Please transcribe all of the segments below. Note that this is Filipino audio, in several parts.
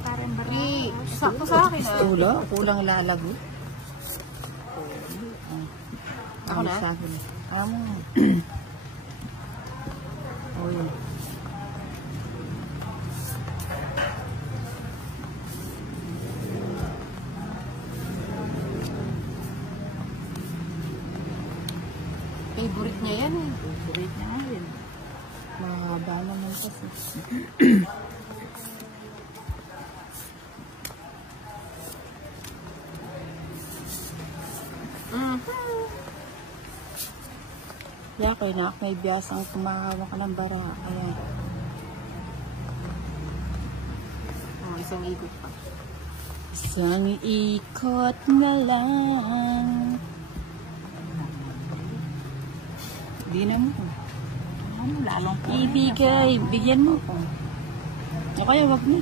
ata rin ba? Sakto sa akin ah. Wala, kulang lalago. Ako na? Sa akin. Amo. Oh, yun. Favorite niya yan eh. Favorite na nga yun. Mahaba naman kasi. Kaya ko na may biyasang kumahawa ka ng bara. Ayan. Oh, isang ikot pa. Isang ikot na lang. Di na mo. Ano, lalong po. Ibigay. Bigyan mo ko. O kaya wag na.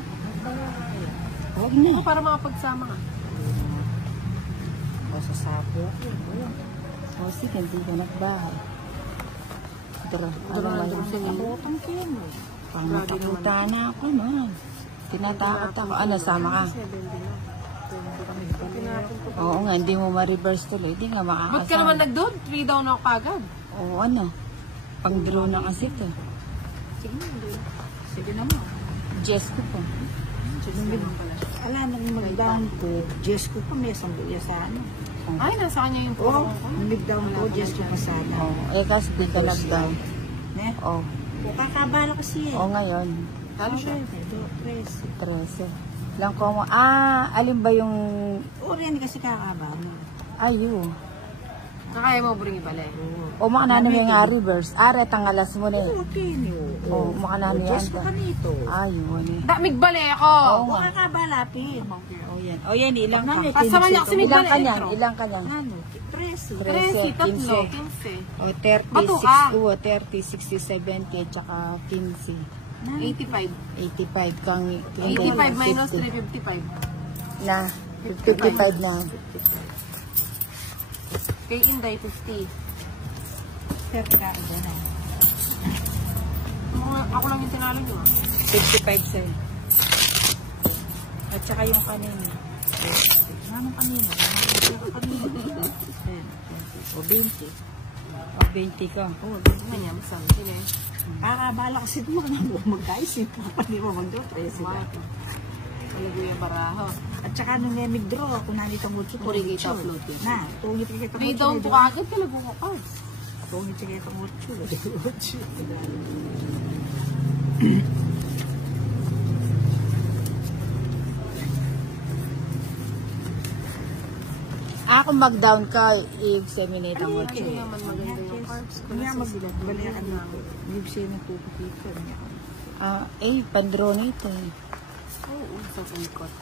Wag na. Oh, para makapagsama ka. O, sasabi ako. O sige, hindi ka nagbahay. Dara. Ano ba yun? Abotong kino. Pangatakuta na ako nun. Tinatakot ako. Ano, sama ka? Oo nga, hindi mo ma-reverse tuloy. Hindi nga makakasama. Ba't ka naman nag-doon? 3 down ako kagad. Oo, ano? Pang-draw na kasi ito. Sige na, sige naman. Jess ko po. Ala, nung mag-down ko, Diyos ko pa may sambuya sa ano. Ay, nasa kanya yung Oo, phone ko. nung mag-down ko, Diyos ko pa sana. Oo. Eh, kasi di ka nag-down. Ne? Oo. O, kakabala kasi eh. Oo, ngayon. Ano siya? 13. Lang ko mo. Ah, alin ba yung... O, rin kasi kakabala. Ayo. Kakaya mo bring ibalik. O, makanano yung nga reverse. Are, tangalas mo na eh. Okay niyo. Oo, makanano yan. Diyos ko kanito. Ayun eh. Migbali ako. O, kakabalapin. O yan. O yan, ilang ka? Pasama niya kasi Ilang migbali. kanya? Ilang kanya? Ano? 13. 13, 3, 15. O, 30, Bato ka. 60, 70, tsaka 15. 85. 85 kang... 85 minus 50. 355. Na, 55 na. Kay Inday, 50. 30 ka. Ano? Ako lang yung tinalo nyo. 55 sa'yo. At saka yung kanina. Anong kanina? O 20. O 20 ka. Oo, ganyan. Sige. Kakabala kasi ito magkaisip. Pwede mo mag-draw. 13 ka. Malaguya baraho. At saka nung may-draw, kung nanito mo ito, Puri kita floating. na, tungit kita mo May ito. down to kagad, talago ko ka. Tungit kita mo ito. Kung mag-down ka, i-examinate ang Ano naman maganda yung cards ko. Kaya magbalikan dito. Hindi siya nagpupukito. Pandraw nito eh. Oo, sa ikot.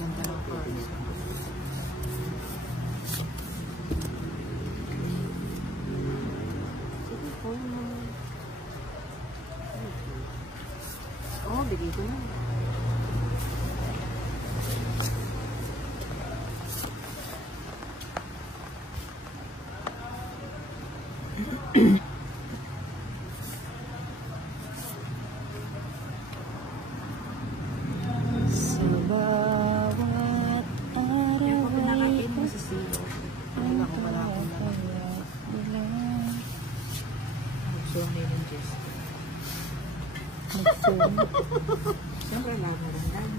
Ganda ng cards. Oo, bigay ko na. Sa bawat araw ay Masisiyo. Hindi ako wala ako na. So, meron Diyos. Mag-phone. Siyempre, lama lang lang.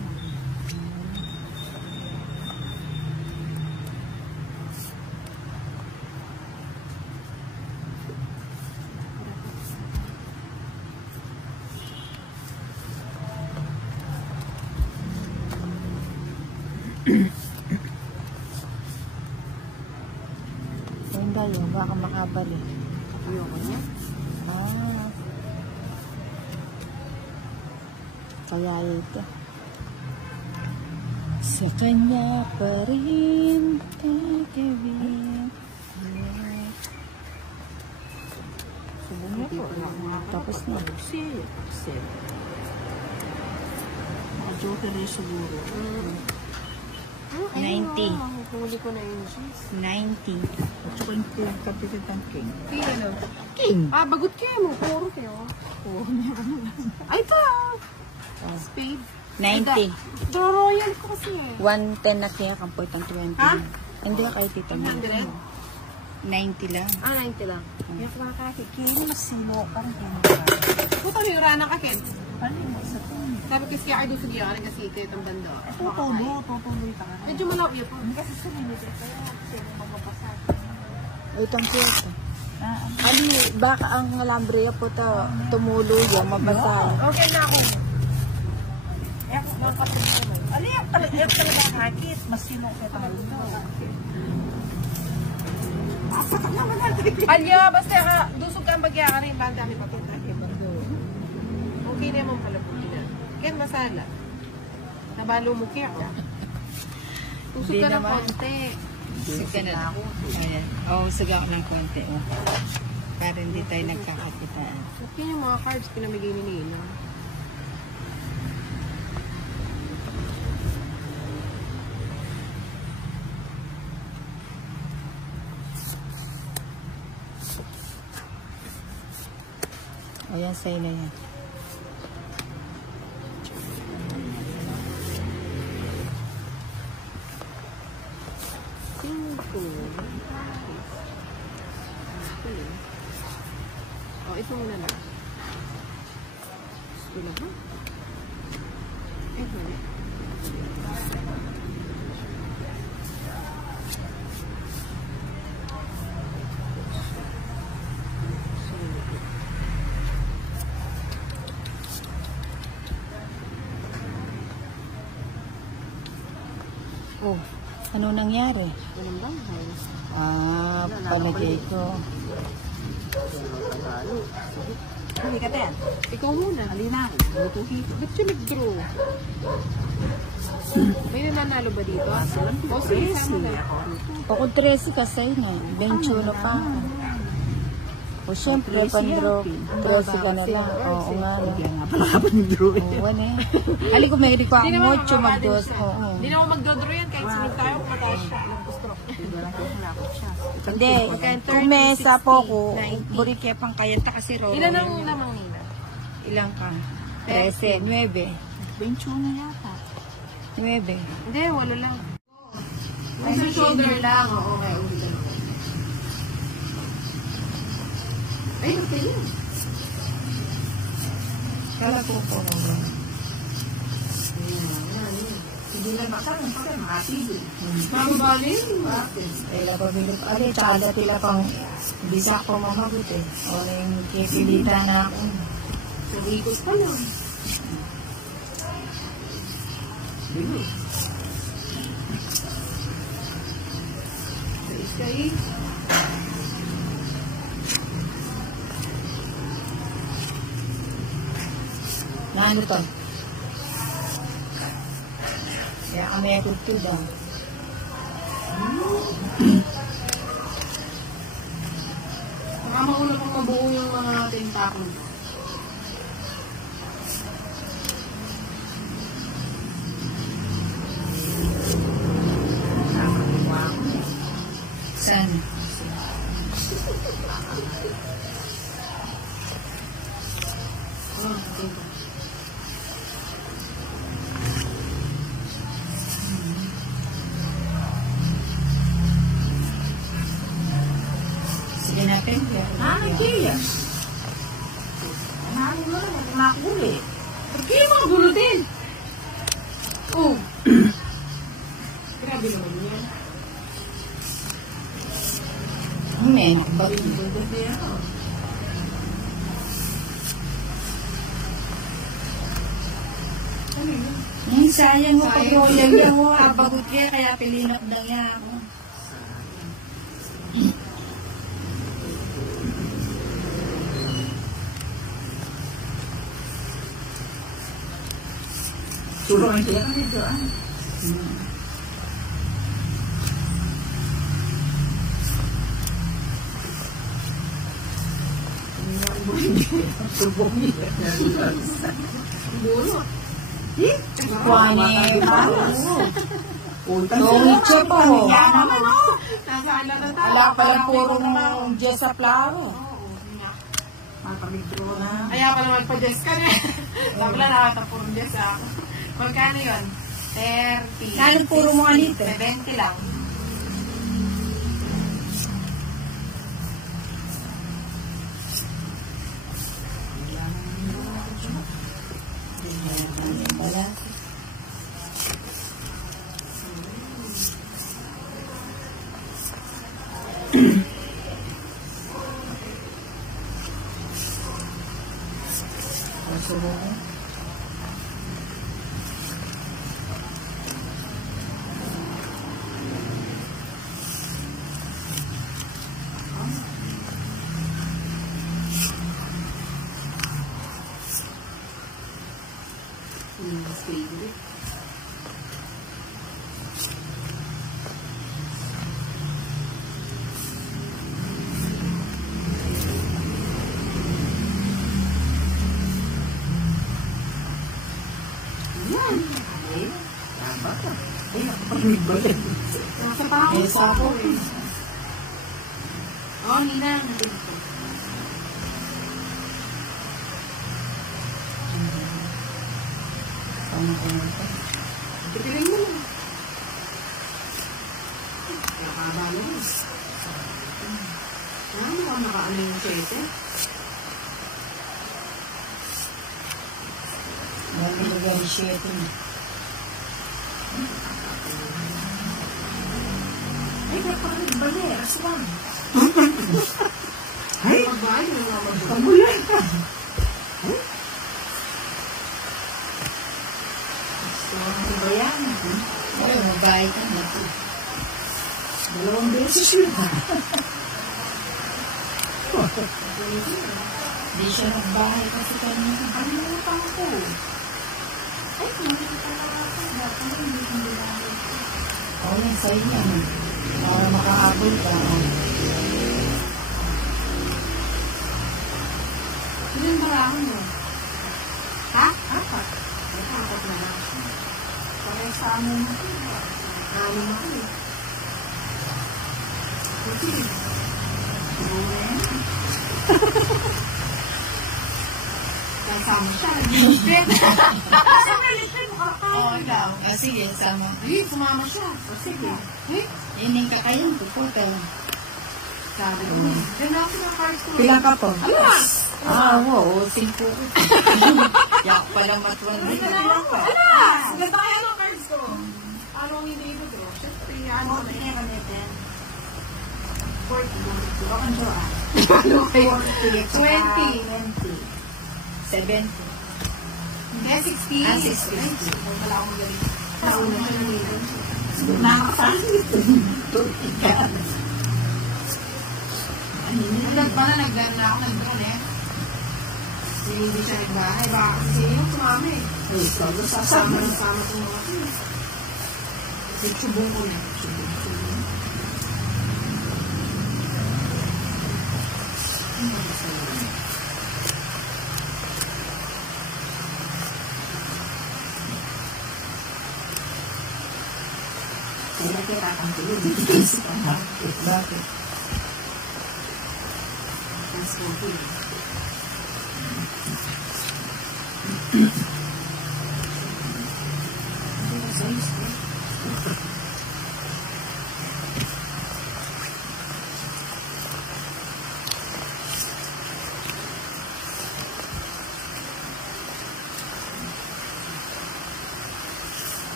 Hindi yun, baka makabalik. Ayoko na. Kaya ito. Sa kanya pa rin gagawin. Subong niya po. Tapos na. Siya. Mga joker rin siguro. Na Huli ko na yung cheese. 90. At saka yung Kapitan King. Ano? King! Bagot kayo mo. Puro kayo. Oo, meron na. Ay, ito Spade. 90. Royal ko kasi eh. 110 na kaya kampoy tang 20. Ha? Hindi kay tita mo. 100? 90 lang. 90 lang. Yung kakaki, King, mas sino, parang King. Puto rin rana ka, Ken. Ano mo sa to? Sabi kasi kaya ay gusto niya kasi ito itong bando. Tutuloy ka na. Medyo malaw yun po. Hindi kasi suminit ito. Sino magbabasag? Wait ang kiyota. Ah, Ali, baka ang alambre po ta tumulo yan, mabasa. Okay na ako. eh, ako mga kapatid. Ali, yung talaga kakit. Mas sino ka tayo. Alya, basta dusog kang bagya ka rin. Banda may papunta. Okay na naman pala po na. Ken, masala. Nabalo mo kaya ka. Dusog Hindi ka ng naman. konti. Sige na lang. Ayan. Oo, suga ko ng konti. Oh. Para hindi tayo nagkakapitaan. Okay yung mga cards pinamigay ni Nina. Ayan, sa'yo na yan. Cinco. Oh, ito muna lang. Gusto na ba? Eh, mali. Oh, ano nangyari? Ganun ba? Palagay ko. Hindi ka ten. Ikaw muna. Halina. Butuhin. Ba't yung nag-draw? May nananalo ba dito? O, sige, saan mo na? Ako 13 kasi na. 21 pa ako. O syempre, pandro, 13 ka na lang. Oo nga. Kaya nga pala kapag nag-draw eh. Oo, ano eh. Hali ko may ko ang mocho magdos. Oo. Hindi naman mag-draw yan kahit sino tayo kung mataas siya. Alam ko stroke. Hindi, kumesa po ko. Buri kaya pang kayanta kasi ro. Ilan ang lamang nila? Ilang ka? 13, 9. 21 yata. 9. Hindi, walo lang. Ay, sa shoulder lang. Oo, okay. Ay, okay yun. Kala ko po naman. Hindi na makasama. Makasama. Mababalin? Kaya pabili pa. Ali, tsaka tila pang bisa ko mamagot eh. O yung kipilita na ako. Sa ikot pa lang. Isa Na ano to? Kaya kami tutod ah. Mauna pang mabuo yung mga tentakon. Saan? Sige natin. Kaya. Ano mo na, makuli. Kaya mga bulutin. Oh. Grabe naman yan. Hindi. Sayang mo pag yung yan mo. Abagot kaya pilinap na niya ako. Tulungan sila kami doon. Bulo. Kuha niya. Tonicho pa ho. Nasaan na tayo? Wala pala purong Diyos sa flower. Makamidro na. Kaya pala magpa-Diyos ka na. Wala nakatapurong Diyos ako. Magkano yun? 30. Kano puro mo alito? 70 lang. Nasa pa ako. Sa ako. Oh, Nina. Nandito. Pipiling mo lang. Nakaba mo. Nakaano yung 7? Nalilagay 7. Ay, kapag bali, aswang. Ay, Magbahay na naman. kamulay ka. Ano ba yan? Ay, mabay ka na. 2 beses yun. Di siya nagbahay kasi kanina. Ano yung utang ko? Ay, hindi ko pala ako. Dapat hindi ko nilalo. Oo, yan sa'yo yan. Para makahabol ka. Ano yung barahon mo? Ha? Apat. Ay, apat na lang. Parang sa amin mo. Anim ako eh. Kasi, kasama siya. Limpet. Oo, ikaw. Ah, sige, sama. Ay, sumama siya. O, sige. Ay, Yun yung kakayan, puputay. sabi ko. Ganda ako ng cards ko. Pilang ka po? Alas! Ah, oo, 5. Yak pala matuwan din. Alas! Ganda kayo ng cards ko. Ano ang hindi ko to? Siyempre, ano na yan. 40. Baka nyo ah. Ano kayo? 20. 70. Hindi, 60. Ah, 60. Ay, wala akong galing. Nauna siya ng nilo. Nakakasangit. Ulat pala, nagdaan na ako, nagdaan eh. Hindi siya nagbahay. Baka kasi siya yung sumama eh. Sasama ng sama ko mga ko. Kasi tsubong ko na. Kaya kita kang tulog. Bakit? Mas okay.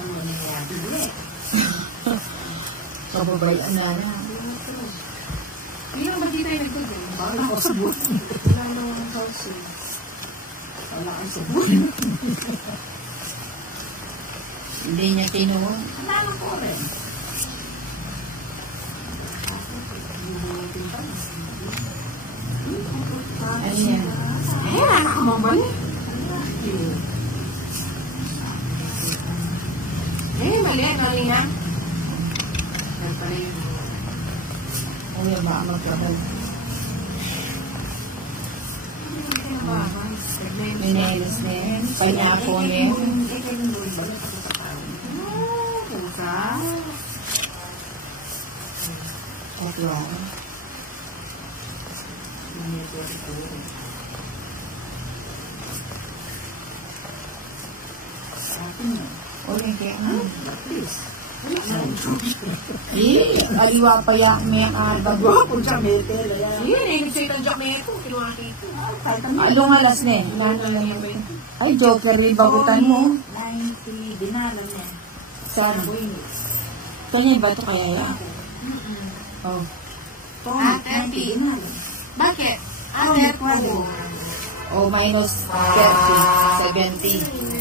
Ano nangyayari ulit? Kababayan na na. Hindi naman di tayo nagtugay. Bakit ako sabon? Wala nang house eh. Wala kang sabon. Hindi niya kinuha. Wala ko rin. Ayan. anak mo ba niya? Mali ha? Yan pala yun. Ayan, baka magkabal. Minelis na yan. Panyako na yan. Tatlo. Uling kaya nga. Aliwa pa yan. May albag. Kung siya may tela yan. Yun eh, nagsa itong jack na ito. Kinuha ito. Along alas na eh. Ay, Joker, bagutan mo. 90, binalan niya. Saan? Kanya ba ito kaya yan? Oh. 30. Binalan. Bakit? 30. Oh, minus 30. 70.